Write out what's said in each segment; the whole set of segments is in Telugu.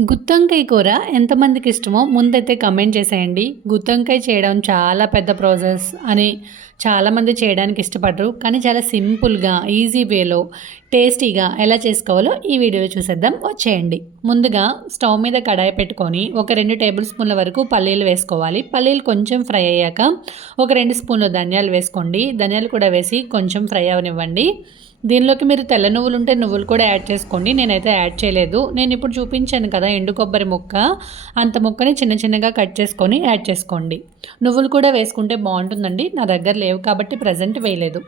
గుత్తంకాయ కూర ఎంతమందికి ఇష్టమో ముందైతే కమెంట్ చేసేయండి. గుత్తంకాయ చేయడం చాలా పెద్ద ప్రాసెస్ అని చాలామంది చేయడానికి ఇష్టపడరు. కానీ చాలా సింపుల్గా ఈజీ వేలో టేస్టీగా ఎలా చేసుకోవాలో ఈ వీడియోలో చూసేద్దాం. వచ్చేయండి. ముందుగా స్టవ్ మీద కడాయి పెట్టుకొని ఒక రెండు టేబుల్ స్పూన్ల వరకు పల్లీలు వేసుకోవాలి. పల్లీలు కొంచెం ఫ్రై అయ్యాక ఒక రెండు స్పూన్లు ధనియాలు వేసుకోండి. ధనియాలు కూడా వేసి కొంచెం ఫ్రై అవనివ్వండి. దీనిలోకి మీరు తెల్ల నువ్వులు ఉంటే నువ్వులు కూడా యాడ్ చేసుకోండి. నేనైతే యాడ్ చేయలేదు. నేను ఇప్పుడు చూపించాను కదా ఎండు కొబ్బరి ముక్క. అంత ముక్కని చిన్న చిన్నగా కట్ చేసుకొని యాడ్ చేసుకోండి. నువ్వులు కూడా వేసుకుంటే బాగుంటుందండి. నా దగ్గర లేవు కాబట్టి ప్రజెంట్ వేయలేదు.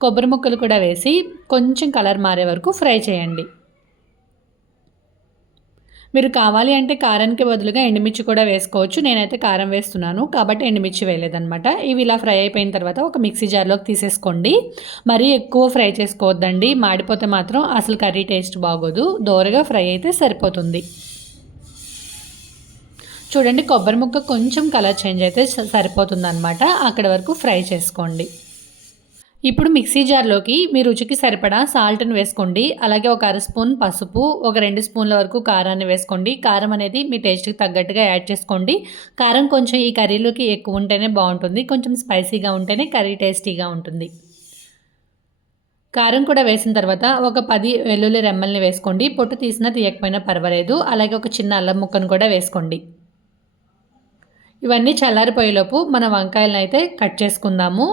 కొబ్బరి ముక్కలు కూడా వేసి కొంచెం కలర్ మారే వరకు ఫ్రై చేయండి. మీరు కావాలి అంటే కారానికి బదులుగా ఎండుమిర్చి కూడా వేసుకోవచ్చు. నేనైతే కారం వేస్తున్నాను కాబట్టి ఎండుమిర్చి వేయలేదనమాట ఇవి ఇలా ఫ్రై అయిపోయిన తర్వాత ఒక మిక్సీ జార్లోకి తీసేసుకోండి. మరీ ఎక్కువ ఫ్రై చేసుకోవద్దండి. మాడిపోతే మాత్రం అసలు కర్రీ టేస్ట్ బాగోదు. దోరగా ఫ్రై అయితే సరిపోతుంది. చూడండి కొబ్బరి ముక్క కొంచెం కలర్ చేంజ్ అయితే సరిపోతుంది అక్కడ వరకు ఫ్రై చేసుకోండి. ఇప్పుడు మిక్సీ జార్లోకి మీ రుచికి సరిపడా సాల్ట్ని వేసుకోండి. అలాగే ఒక అర స్పూన్ పసుపు ఒక రెండు స్పూన్ల వరకు కారాన్ని వేసుకోండి. కారం అనేది మీ టేస్ట్కి తగ్గట్టుగా యాడ్ చేసుకోండి. కారం కొంచెం ఈ కర్రీలోకి ఎక్కువ ఉంటేనే బాగుంటుంది. కొంచెం స్పైసీగా ఉంటేనే కర్రీ టేస్టీగా ఉంటుంది. కారం కూడా వేసిన తర్వాత ఒక పది వెల్లుల్లి రెమ్మల్ని వేసుకోండి. పొట్టు తీసినా తీయకపోయినా పర్వాలేదు. అలాగే ఒక చిన్న అల్లం ముక్కను కూడా వేసుకోండి. ఇవన్నీ చల్లారిపోయేలోపు మన వంకాయలను అయితే కట్ చేసుకుందాము.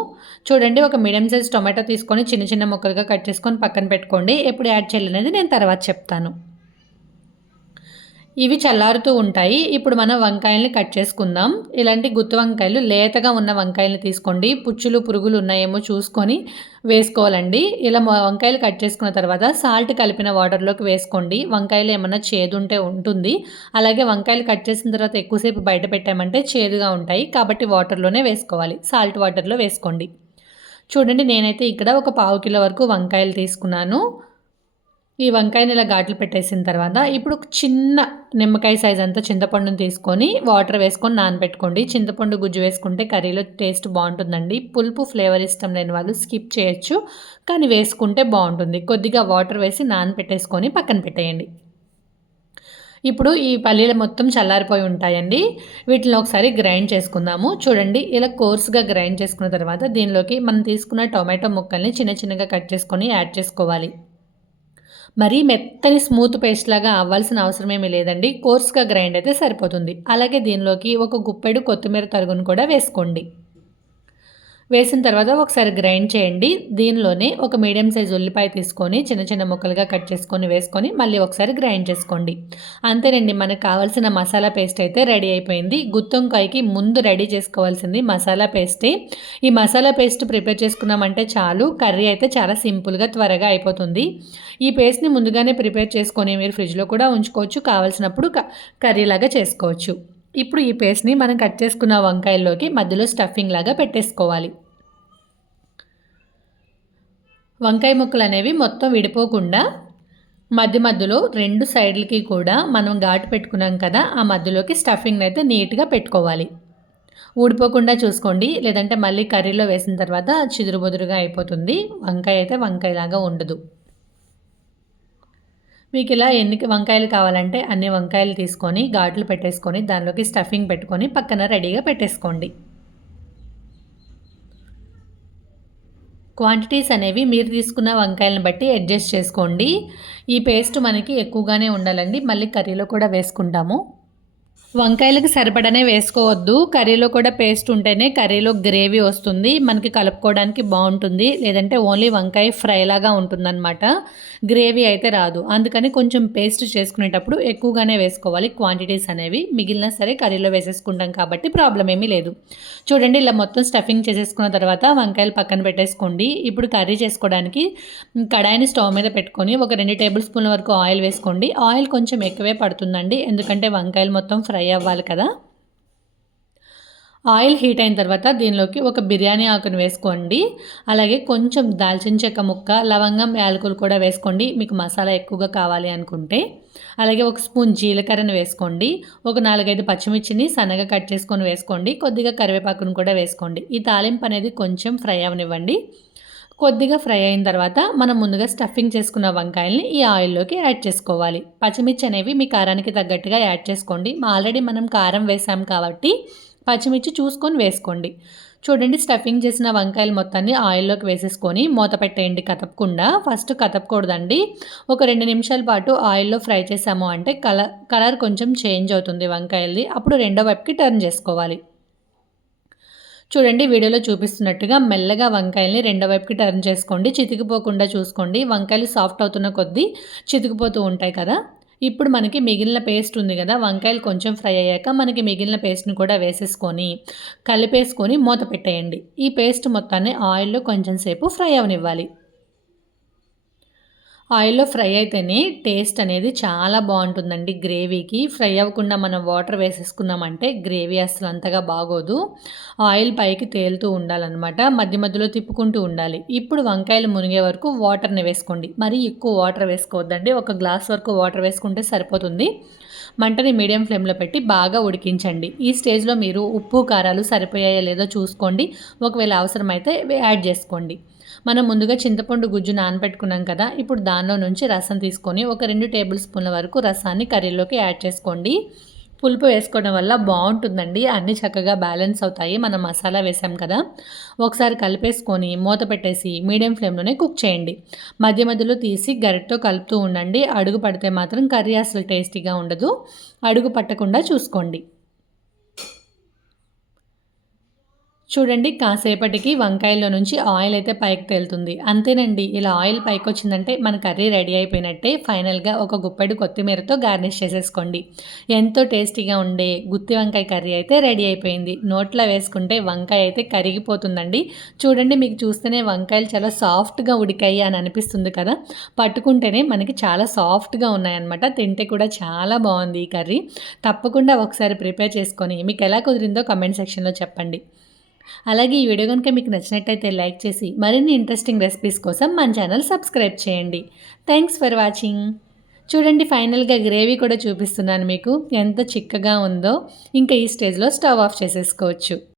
చూడండి ఒక మీడియం సైజ్ టొమాటో తీసుకొని చిన్న చిన్న ముక్కలుగా కట్ చేసుకొని పక్కన పెట్టుకోండి. ఎప్పుడు యాడ్ చేయాలనేది నేను తర్వాత చెప్తాను. ఇవి చల్లారుతూ ఉంటాయి. ఇప్పుడు మనం వంకాయల్ని కట్ చేసుకుందాం. ఇలాంటి గుత్తి వంకాయలు లేతగా ఉన్న వంకాయలు తీసుకోండి. పుచ్చులు పురుగులు ఉన్నాయేమో చూసుకొని వేసుకోవాలండి. ఇలా వంకాయలు కట్ చేసుకున్న తర్వాత సాల్ట్ కలిపిన వాటర్లోకి వేసుకోండి. వంకాయలు ఏమన్నా చేదు ఉంటే ఉంటుంది. అలాగే వంకాయలు కట్ చేసిన తర్వాత ఎక్కువసేపు బయట పెట్టామంటే చేదుగా ఉంటాయి. కాబట్టి వాటర్లోనే వేసుకోవాలి. సాల్ట్ వాటర్లో వేసుకోండి. చూడండి నేనైతే ఇక్కడ ఒక పావు కిలో వరకు వంకాయలు తీసుకున్నాను. ఈ వంకాయని ఇలా ఘాట్లు పెట్టేసిన తర్వాత ఇప్పుడు చిన్న నిమ్మకాయ సైజ్ అంతా చింతపండుని తీసుకొని వాటర్ వేసుకొని నానబెట్టుకోండి. చింతపండు గుజ్జు వేసుకుంటే కర్రీలో టేస్ట్ బాగుంటుందండి. పులుపు ఫ్లేవర్ ఇష్టం లేని వాళ్ళు స్కిప్ చేయొచ్చు కానీ వేసుకుంటే బాగుంటుంది. కొద్దిగా వాటర్ వేసి నానబెట్టేసుకొని పక్కన పెట్టేయండి. ఇప్పుడు ఈ పల్లీలు మొత్తం చల్లారిపోయి ఉంటాయండి. వీటిని ఒకసారి గ్రైండ్ చేసుకుందాము. చూడండి ఇలా కోర్స్గా గ్రైండ్ చేసుకున్న తర్వాత దీనిలోకి మనం తీసుకున్న టొమాటో ముక్కల్ని చిన్న చిన్నగా కట్ చేసుకొని యాడ్ చేసుకోవాలి. మరీ మెత్తని స్మూత్ పేస్ట్ లాగా అవ్వాల్సిన అవసరం ఏమీ లేదండి. కోర్స్గా గ్రైండ్ అయితే సరిపోతుంది. అలాగే దీనిలోకి ఒక గుప్పెడు కొత్తిమీర తరుగును కూడా వేసుకోండి. వేసిన తర్వాత ఒకసారి గ్రైండ్ చేయండి. దీనిలోనే ఒక మీడియం సైజ్ ఉల్లిపాయ తీసుకొని చిన్న చిన్న ముక్కలుగా కట్ చేసుకొని వేసుకొని మళ్ళీ ఒకసారి గ్రైండ్ చేసుకోండి. అంతేనండి మనకు కావాల్సిన మసాలా పేస్ట్ అయితే రెడీ అయిపోయింది. గుత్తొంకాయకి ముందు రెడీ చేసుకోవాల్సింది మసాలా పేస్టే. ఈ మసాలా పేస్ట్ ప్రిపేర్ చేసుకున్నామంటే చాలు కర్రీ అయితే చాలా సింపుల్గా త్వరగా అయిపోతుంది. ఈ పేస్ట్ని ముందుగానే ప్రిపేర్ చేసుకొని మీరు ఫ్రిడ్జ్లో కూడా ఉంచుకోవచ్చు. కావాల్సినప్పుడు కర్రీలాగా చేసుకోవచ్చు. ఇప్పుడు ఈ పేస్ట్ని మనం కట్ చేసుకున్న వంకాయల్లోకి మధ్యలో స్టఫింగ్ లాగా పెట్టేసుకోవాలి. వంకాయ ముక్కలు అనేవి మొత్తం విడిపోకుండా మధ్య మధ్యలో రెండు సైడ్లకి కూడా మనం ఘాటు పెట్టుకున్నాం కదా ఆ మధ్యలోకి స్టఫింగ్ అయితే నీట్గా పెట్టుకోవాలి. ఊడిపోకుండా చూసుకోండి లేదంటే మళ్ళీ కర్రీలో వేసిన తర్వాత చిదురుబుదురుగా అయిపోతుంది. వంకాయ అయితే వంకాయలాగా ఉండదు. మీకు ఇలా ఎన్ని వంకాయలు కావాలంటే అన్ని వంకాయలు తీసుకొని ఘాట్లు పెట్టేసుకొని దానిలోకి స్టఫింగ్ పెట్టుకొని పక్కన రెడీగా పెట్టేసుకోండి. క్వాంటిటీస్ అనేవి మీరు తీసుకున్న వంకాయలను బట్టి అడ్జస్ట్ చేసుకోండి. ఈ పేస్ట్ మనకి ఎక్కువగానే ఉండాలండి. మళ్ళీ కర్రీలో కూడా వేసుకుంటాము. వంకాయలకు సరిపడనే వేసుకోవద్దు. కర్రీలో కూడా పేస్ట్ ఉంటేనే కర్రీలో గ్రేవీ వస్తుంది. మనకి కలుపుకోవడానికి బాగుంటుంది. లేదంటే ఓన్లీ వంకాయ ఫ్రై లాగా ఉంటుందన్నమాట. గ్రేవీ అయితే రాదు. అందుకని కొంచెం పేస్ట్ చేసుకునేటప్పుడు ఎక్కువగానే వేసుకోవాలి. క్వాంటిటీస్ అనేవి. మిగిలిన సరే కర్రీలో వేసేసుకుంటాం కాబట్టి ప్రాబ్లం ఏమీ లేదు. చూడండి ఇలా మొత్తం స్టఫింగ్ చేసేసుకున్న తర్వాత వంకాయలు పక్కన పెట్టేసుకోండి. ఇప్పుడు కర్రీ చేసుకోవడానికి కడాయిని స్టవ్ మీద పెట్టుకొని ఒక రెండు టేబుల్ స్పూన్ల వరకు ఆయిల్ వేసుకోండి. ఆయిల్ కొంచెం ఎక్కువే పడుతుందండి. ఎందుకంటే వంకాయలు మొత్తం ఫ్రై ఫ్రై అవ్వాలి కదా? ఆయిల్ హీట్ అయిన తర్వాత దీనిలోకి ఒక బిర్యానీ ఆకును వేసుకోండి. అలాగే కొంచెం దాల్చిన చెక్క ముక్క లవంగం యాలకులు కూడా వేసుకోండి. మీకు మసాలా ఎక్కువగా కావాలి అనుకుంటే. అలాగే ఒక స్పూన్ జీలకర్రను వేసుకోండి. ఒక నాలుగైదు పచ్చిమిర్చిని సన్నగా కట్ చేసుకొని వేసుకోండి. కొద్దిగా కరివేపాకును కూడా వేసుకోండి. ఈ తాలింపు అనేది కొంచెం ఫ్రై అవనివ్వండి. కొద్దిగా ఫ్రై అయిన తర్వాత మనం ముందుగా స్టఫింగ్ చేసుకున్న వంకాయల్ని ఈ ఆయిల్లోకి యాడ్ చేసుకోవాలి. పచ్చిమిర్చి అనేవి మీ కారానికి తగ్గట్టుగా యాడ్ చేసుకోండి. ఆల్రెడీ మనం కారం వేసాం కాబట్టి పచ్చిమిర్చి చూసుకొని వేసుకోండి. చూడండి స్టఫింగ్ చేసిన వంకాయలు మొత్తాన్ని ఆయిల్లోకి వేసేసుకొని మూత పెట్టేయండి కదపకుండా. ఫస్ట్ కదపకూడదండి. ఒక రెండు నిమిషాల పాటు ఆయిల్లో ఫ్రై చేసాము అంటే కలర్ కలర్ కొంచెం చేంజ్ అవుతుంది వంకాయలది. అప్పుడు రెండో వైపుకి టర్న్ చేసుకోవాలి. చూడండి వీడియోలో చూపిస్తున్నట్టుగా మెల్లగా వంకాయల్ని రెండో వైపుకి టర్న్ చేసుకోండి. చితికిపోకుండా చూసుకోండి. వంకాయలు సాఫ్ట్ అవుతున్న కొద్దీ చితికిపోతూ ఉంటాయి కదా. ఇప్పుడు మనకి మిగిలిన పేస్ట్ ఉంది కదా. వంకాయలు కొంచెం ఫ్రై అయ్యాక మనకి మిగిలిన పేస్ట్ని కూడా వేసేసుకొని కలిపేసుకొని మూత పెట్టేయండి. ఈ పేస్ట్ మొత్తాన్ని ఆయిల్లో కొంచెం సేపు ఫ్రై అవనివ్వాలి. ఆయిల్లో ఫ్రై అయితేనే టేస్ట్ అనేది చాలా బాగుంటుందండి గ్రేవీకి. ఫ్రై అవ్వకుండా మనం వాటర్ వేసేసుకున్నామంటే గ్రేవీ అసలు అంతగా బాగోదు. ఆయిల్ పైకి తేలుతూ ఉండాలన్నమాట. మధ్య మధ్యలో తిప్పుకుంటూ ఉండాలి. ఇప్పుడు వంకాయలు మునిగే వరకు వాటర్ని వేసుకోండి. మరీ ఎక్కువ వాటర్ వేసుకోవద్దండి. ఒక గ్లాస్ వరకు వాటర్ వేసుకుంటే సరిపోతుంది. మంటని మీడియం ఫ్లేమ్లో పెట్టి బాగా ఉడికించండి. ఈ స్టేజ్లో మీరు ఉప్పు కారాలు సరిపోయాయో లేదో చూసుకోండి. ఒకవేళ అవసరమైతే యాడ్ చేసుకోండి. మనం ముందుగా చింతపండు గుజ్జు నానబెట్టుకున్నాం కదా ఇప్పుడు దానిలో నుంచి రసం తీసుకొని ఒక రెండు టేబుల్ స్పూన్ల వరకు రసాన్ని కర్రీలోకి యాడ్ చేసుకోండి. పులుపు వేసుకోవడం వల్ల బాగుంటుందండి అన్నీ చక్కగా బ్యాలెన్స్ అవుతాయి. మనం మసాలా వేసాం కదా ఒకసారి కలిపేసుకొని మూత పెట్టేసి మీడియం ఫ్లేమ్లోనే కుక్ చేయండి. మధ్య మధ్యలో తీసి గరిటతో కలుపుతూ ఉండండి. అడుగు పడితే మాత్రం కర్రీ అసలు టేస్టీగా ఉండదు అడుగు పట్టకుండా చూసుకోండి. చూడండి కాసేపటికి వంకాయలో నుంచి ఆయిల్ అయితే పైకి తేలుతుంది. అంతేనండి ఇలా ఆయిల్ పైకి వచ్చిందంటే మన కర్రీ రెడీ అయిపోయినట్టే. ఫైనల్గా ఒక గుప్పెడు కొత్తిమీరతో గార్నిష్ చేసేసుకోండి. ఎంతో టేస్టీగా ఉండే గుత్తి వంకాయ కర్రీ అయితే రెడీ అయిపోయింది. నోట్లో వేసుకుంటే వంకాయ అయితే కరిగిపోతుందండి. చూడండి మీకు చూస్తేనే వంకాయలు చాలా సాఫ్ట్గా ఉడికాయి అని అనిపిస్తుంది కదా? పట్టుకుంటేనే మనకి చాలా సాఫ్ట్గా ఉన్నాయన్నమాట. తింటే కూడా చాలా బాగుంది ఈ కర్రీ. తప్పకుండా ఒకసారి ప్రిపేర్ చేసుకొని మీకు ఎలా కుదిరిందో కమెంట్ సెక్షన్లో చెప్పండి. అలాగే ఈ వీడియో కనుక మీకు నచ్చినట్టయితే లైక్ చేసి మరిన్ని ఇంట్రెస్టింగ్ రెసిపీస్ కోసం మన ఛానల్ సబ్స్క్రైబ్ చేయండి. థ్యాంక్స్ ఫర్ వాచింగ్ చూడండి ఫైనల్గా గ్రేవీ కూడా చూపిస్తున్నాను మీకు. ఎంత చిక్కగా ఉందో. ఇంకా ఈ స్టేజ్లో స్టవ్ ఆఫ్ చేసేసుకోవచ్చు.